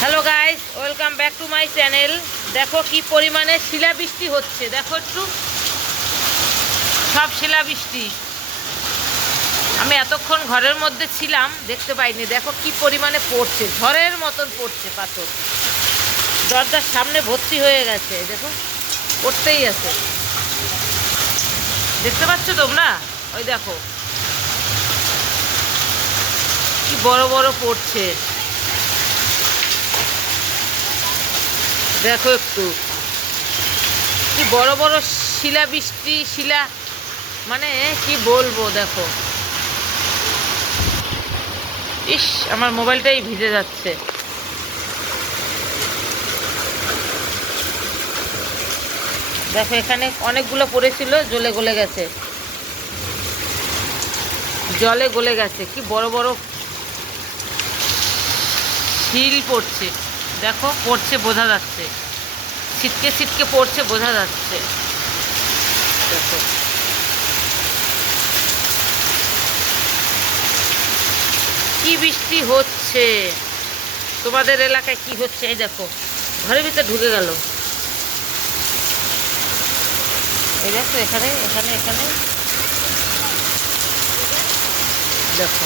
Hello guys, welcome back to my channel. দেখো কি পরিমাণে শিলাবৃষ্টি হচ্ছে, দেখো একটু, সব শিলাবৃষ্টি। আমি এতক্ষণ ঘরের মধ্যে ছিলাম, দেখতে পাইনি। দেখো কি পরিমাণে পড়ছে, ঝড়ের মতন পড়ছে পাথর। দরজার সামনে ভর্তি হয়ে গেছে, দেখো পড়তেই আছে। দেখতে পাচ্ছ তোমরা? ওই দেখো কি বড় বড় পড়ছে, দেখো একটু কি বড় বড় শিলাবৃষ্টি। শিলা মানে কি বলবো, দেখো। ইস, আমার মোবাইলটাই ভিজে যাচ্ছে। দেখো এখানে অনেকগুলো পড়েছিল, জলে গলে গেছে, জলে গলে গেছে। কি বড় বড় শিল পড়ছে, দেখো পড়ছে, বোঝা যাচ্ছে। ছিটকে ছিটকে পড়ছে, বোঝা যাচ্ছে। দেখো কি বৃষ্টি হচ্ছে। তোমাদের এলাকায় কি হচ্ছে? এই দেখো ঘরের ভিতরে ঢুকে গেল। এই দেখো এখানে এখানে এখানে দেখো।